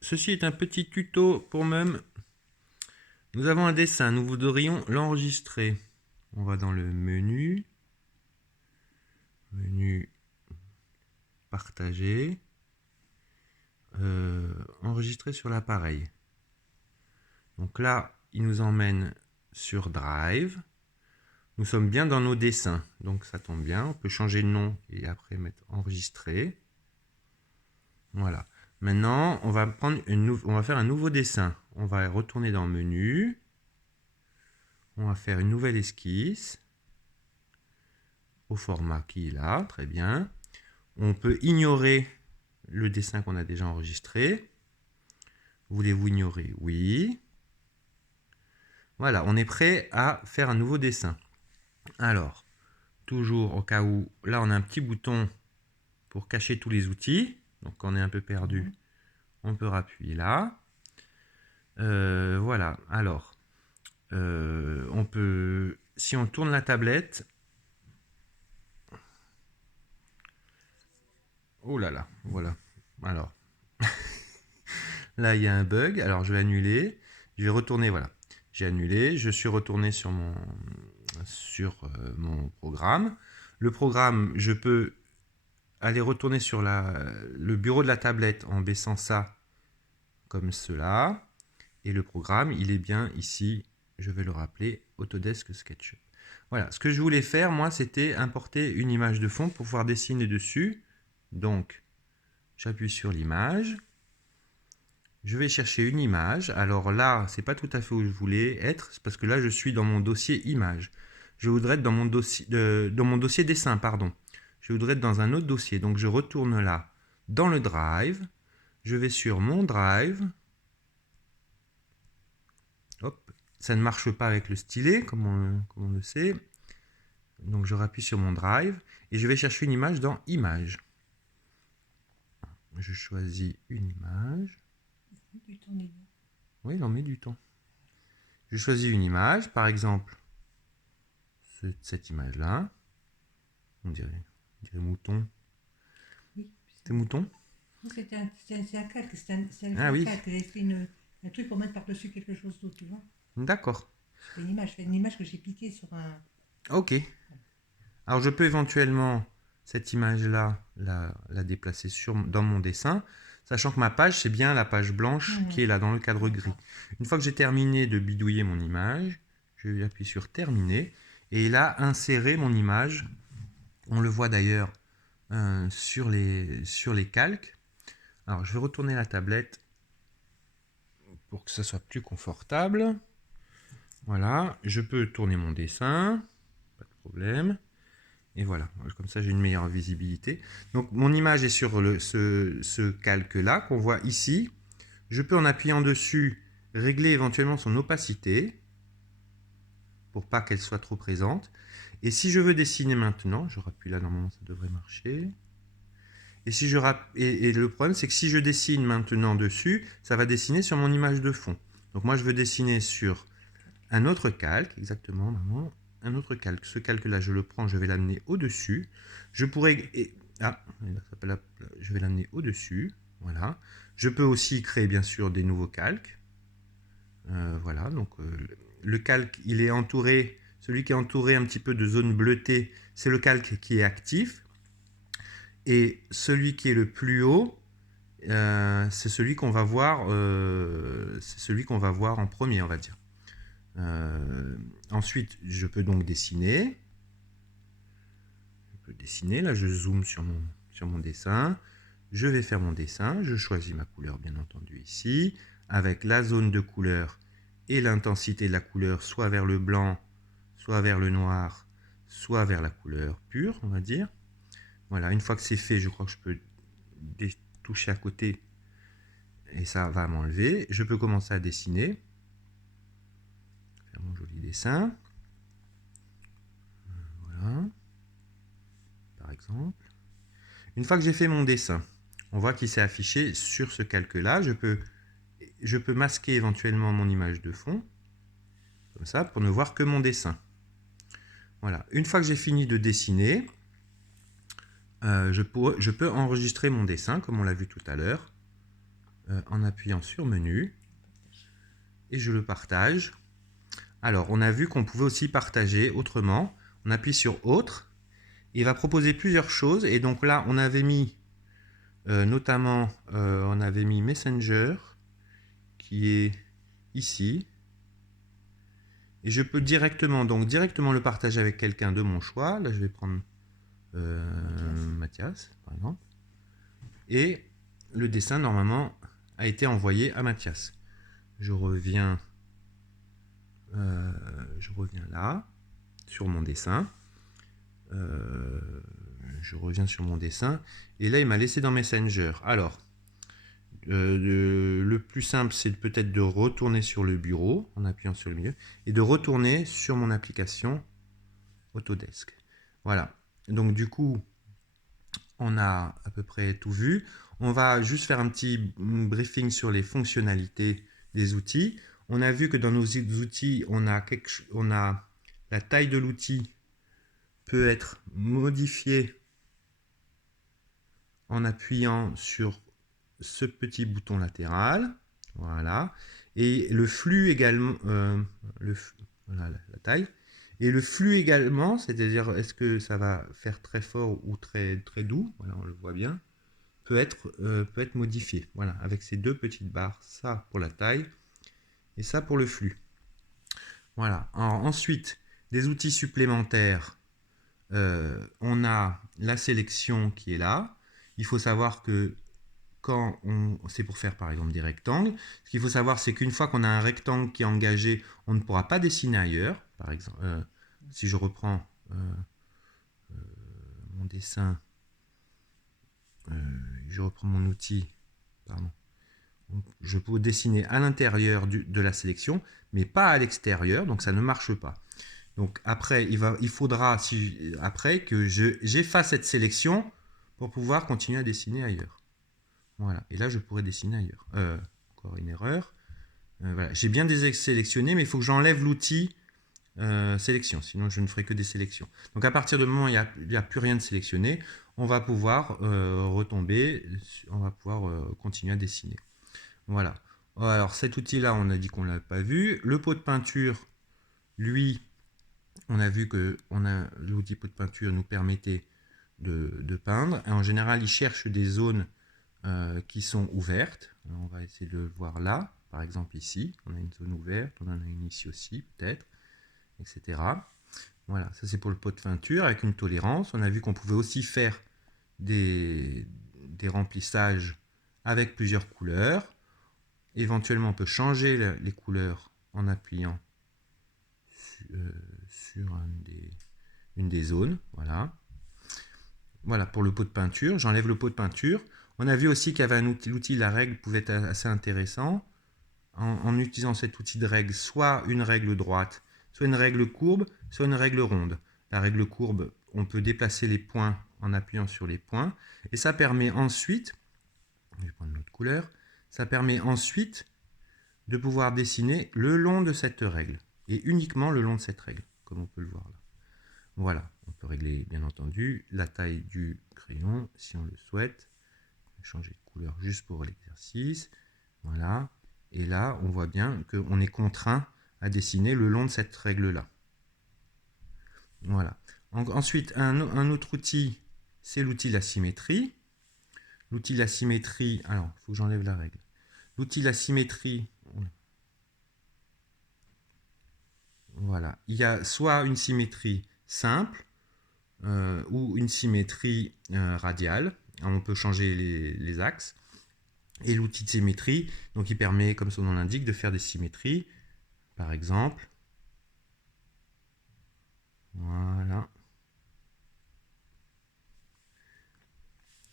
ceci est un petit tuto pour Mum. Nous avons un dessin, nous voudrions l'enregistrer. On va dans le menu, partager, enregistrer sur l'appareil. Donc là, il nous emmène sur Drive. Nous sommes bien dans nos dessins, donc ça tombe bien. On peut changer le nom et après mettre enregistrer. Voilà. Maintenant, on va faire un nouveau dessin. On va retourner dans le menu. On va faire une nouvelle esquisse au format qui est là, très bien. On peut ignorer le dessin qu'on a déjà enregistré. Voulez-vous ignorer? Oui. Voilà, on est prêt à faire un nouveau dessin. Alors, toujours au cas où, là on a un petit bouton pour cacher tous les outils. Donc quand on est un peu perdu, on peut appuyer là. Voilà, alors, on peut, si on tourne la tablette, oh là là, voilà, alors, là il y a un bug, alors je vais annuler, je vais retourner, voilà, j'ai annulé, je suis retourné sur mon programme. Le programme, je peux aller retourner sur le bureau de la tablette en baissant ça comme cela. Et le programme, il est bien ici, je vais le rappeler, Autodesk SketchUp. Voilà, ce que je voulais faire, moi, c'était importer une image de fond pour pouvoir dessiner dessus. Donc, j'appuie sur l'image. Je vais chercher une image. Alors là, c'est pas tout à fait où je voulais être, parce que là, je suis dans mon dossier image. Je voudrais être dans mon dossier dessin, pardon. Je voudrais être dans un autre dossier. Donc, je retourne là, dans le Drive. Je vais sur mon Drive. Hop, ça ne marche pas avec le stylet, comme on le sait. Donc, je rappuie sur mon Drive et je vais chercher une image dans Images. Je choisis une image. Oui, il en met du temps. Je choisis une image, par exemple, cette image-là. On dirait mouton. Oui. C'est mouton? C'est un calque, c'est un Ah oui, calque. J'avais fait un truc pour mettre par-dessus quelque chose d'autre, tu vois. d'accord. C'est une image que j'ai piquée sur un. Ok. Alors, je peux éventuellement, cette image-là, la déplacer dans mon dessin, sachant que ma page, c'est bien la page blanche qui est là, dans le cadre gris. Une fois que j'ai terminé de bidouiller mon image, je vais appuyer sur Terminer, et là, insérer mon image. On le voit d'ailleurs sur les calques. Alors, je vais retourner la tablette pour que ça soit plus confortable. Voilà, je peux tourner mon dessin, pas de problème. Et voilà, comme ça j'ai une meilleure visibilité. Donc mon image est sur ce calque-là qu'on voit ici. Je peux en appuyant dessus régler éventuellement son opacité pour pas qu'elle soit trop présente. Et si je veux dessiner maintenant, je rappuie là, normalement ça devrait marcher. Et, et le problème c'est que si je dessine maintenant dessus, ça va dessiner sur mon image de fond. Donc moi je veux dessiner sur un autre calque, exactement, maman. Un autre calque. Ce calque-là, je le prends, je vais l'amener au-dessus. Je pourrais... je vais l'amener au-dessus. Voilà. Je peux aussi créer, bien sûr, des nouveaux calques. Voilà, donc le calque, il est entouré... Celui qui est entouré un petit peu de zone bleutée, c'est le calque qui est actif. Et celui qui est le plus haut, c'est celui qu'on va voir, en premier, on va dire. Ensuite, je peux donc dessiner. Là je zoome sur mon dessin. Je vais faire mon dessin. Je choisis ma couleur, bien entendu, ici, avec la zone de couleur et l'intensité de la couleur, soit vers le blanc, soit vers le noir, soit vers la couleur pure, on va dire. Voilà, une fois que c'est fait, je crois que je peux toucher à côté et ça va m'enlever. Je peux commencer à dessiner. Faire mon joli dessin. Voilà. Par exemple. Une fois que j'ai fait mon dessin, on voit qu'il s'est affiché sur ce calque-là. Je peux masquer éventuellement mon image de fond, comme ça, pour ne voir que mon dessin. Voilà. Une fois que j'ai fini de dessiner, je peux enregistrer mon dessin, comme on l'a vu tout à l'heure. en appuyant sur Menu et je le partage. Alors, on a vu qu'on pouvait aussi partager autrement. On appuie sur Autre. Il va proposer plusieurs choses. Et donc là, on avait mis notamment, on avait mis Messenger, qui est ici. Et je peux directement le partager avec quelqu'un de mon choix. Là, je vais prendre Mathias, par exemple. Et le dessin, normalement, a été envoyé à Mathias. Je reviens là, sur mon dessin. Je reviens sur mon dessin. Et là, il m'a laissé dans Messenger. Alors, le plus simple, c'est peut-être de retourner sur le bureau, en appuyant sur le milieu, et de retourner sur mon application Autodesk. Voilà. Donc, du coup, on a à peu près tout vu. On va juste faire un petit briefing sur les fonctionnalités des outils. On a vu que dans nos outils, on a la taille de l'outil peut être modifiée en appuyant sur ce petit bouton latéral. Voilà. Et le flux également, voilà, la taille. Et le flux également, c'est-à-dire est-ce que ça va faire très fort ou très, très doux, voilà, on le voit bien, peut être modifié. Voilà, avec ces deux petites barres, ça pour la taille et ça pour le flux. Voilà. Alors, ensuite, des outils supplémentaires. On a la sélection qui est là. Il faut savoir que c'est pour faire par exemple des rectangles. Ce qu'il faut savoir, c'est qu'une fois qu'on a un rectangle qui est engagé, on ne pourra pas dessiner ailleurs. Par exemple, si je reprends mon dessin, je reprends mon outil, pardon. Je peux dessiner à l'intérieur de la sélection, mais pas à l'extérieur, donc ça ne marche pas. Donc après, il faudra après que j'efface cette sélection pour pouvoir continuer à dessiner ailleurs. Voilà, et là je pourrais dessiner ailleurs. Encore une erreur. Voilà. J'ai bien sélectionné, mais il faut que j'enlève l'outil sélection, sinon je ne ferai que des sélections. Donc à partir du moment où il n'y a plus rien de sélectionné, on va pouvoir retomber, on va pouvoir continuer à dessiner. Voilà. Alors cet outil-là, on a dit qu'on ne l'a pas vu. Le pot de peinture, lui, on a vu que l'outil pot de peinture nous permettait de peindre. Et en général, il cherche des zones qui sont ouvertes. Alors, on va essayer de le voir là. Par exemple ici, on a une zone ouverte, on en a une ici aussi peut-être, etc. Voilà, ça c'est pour le pot de peinture avec une tolérance. On a vu qu'on pouvait aussi faire des remplissages avec plusieurs couleurs. Éventuellement, on peut changer les couleurs en appuyant sur une des zones. Voilà. Voilà pour le pot de peinture. J'enlève le pot de peinture. On a vu aussi qu'il y avait l'outil, la règle pouvait être assez intéressant. En utilisant cet outil de règle, soit une règle droite, soit une règle courbe, soit une règle ronde. La règle courbe, on peut déplacer les points en appuyant sur les points. Et ça permet ensuite, je vais prendre une autre couleur, ça permet ensuite de pouvoir dessiner le long de cette règle. Et uniquement le long de cette règle, comme on peut le voir là. Voilà, on peut régler bien entendu la taille du crayon si on le souhaite. Changer de couleur juste pour l'exercice. Voilà. Et là, on voit bien qu'on est contraint à dessiner le long de cette règle-là. Voilà. Ensuite, un autre outil, c'est l'outil de la symétrie. L'outil de la symétrie, alors, il faut que j'enlève la règle. L'outil de la symétrie, voilà. Il y a soit une symétrie simple ou une symétrie radiale. Alors, on peut changer les axes. Et l'outil de symétrie, donc il permet, comme son nom l'indique, de faire des symétries. Par exemple, voilà.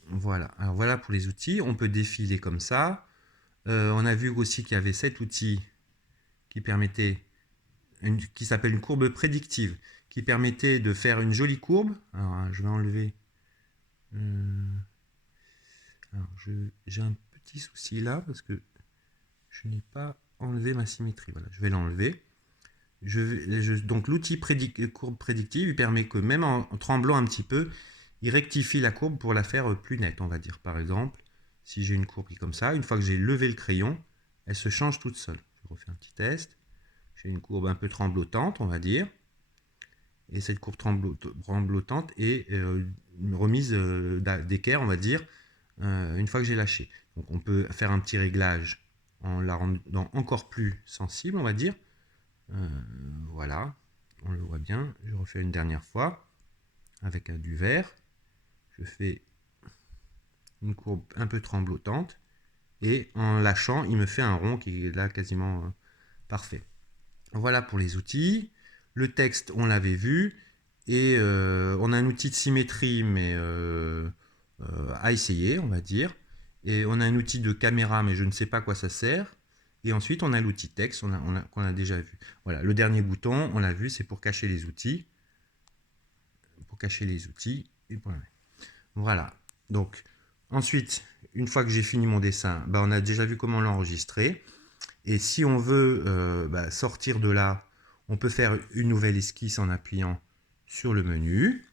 Voilà. Alors voilà pour les outils. On peut défiler comme ça. On a vu aussi qu'il y avait cet outil qui permettait, qui s'appelle une courbe prédictive, qui permettait de faire une jolie courbe. Alors je vais enlever. Alors j'ai un petit souci là parce que je n'ai pas enlevé ma symétrie. Voilà, je vais l'enlever. Donc l'outil courbe prédictive, il permet que même en tremblant un petit peu, il rectifie la courbe pour la faire plus nette, on va dire. Par exemple, si j'ai une courbe qui est comme ça, une fois que j'ai levé le crayon, elle se change toute seule. Je refais un petit test. J'ai une courbe un peu tremblotante, on va dire. Et cette courbe tremblotante est remise d'équerre, on va dire, une fois que j'ai lâché. Donc on peut faire un petit réglage en la rendant encore plus sensible, on va dire. Voilà, on le voit bien. Je refais une dernière fois avec du vert. Je fais une courbe un peu tremblotante et en lâchant, il me fait un rond qui est là quasiment parfait. Voilà pour les outils. Le texte, on l'avait vu. Et on a un outil de symétrie, mais à essayer, on va dire. Et on a un outil de caméra, mais je ne sais pas à quoi ça sert. Et ensuite, on a l'outil texte qu'on a déjà vu. Voilà, le dernier bouton, on l'a vu, c'est pour cacher les outils. Pour cacher les outils. Et voilà. Donc, ensuite, une fois que j'ai fini mon dessin, bah, on a déjà vu comment l'enregistrer. Et si on veut sortir de là, on peut faire une nouvelle esquisse en appuyant sur le menu.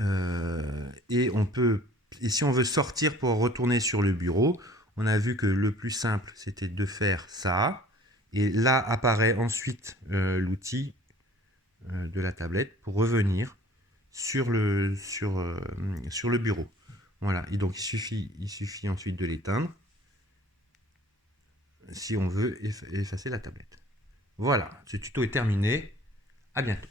Et si on veut sortir pour retourner sur le bureau, on a vu que le plus simple, c'était de faire ça. Et là apparaît ensuite l'outil de la tablette pour revenir sur le bureau. Voilà, et donc il suffit ensuite de l'éteindre si on veut effacer la tablette. Voilà, ce tuto est terminé. À bientôt.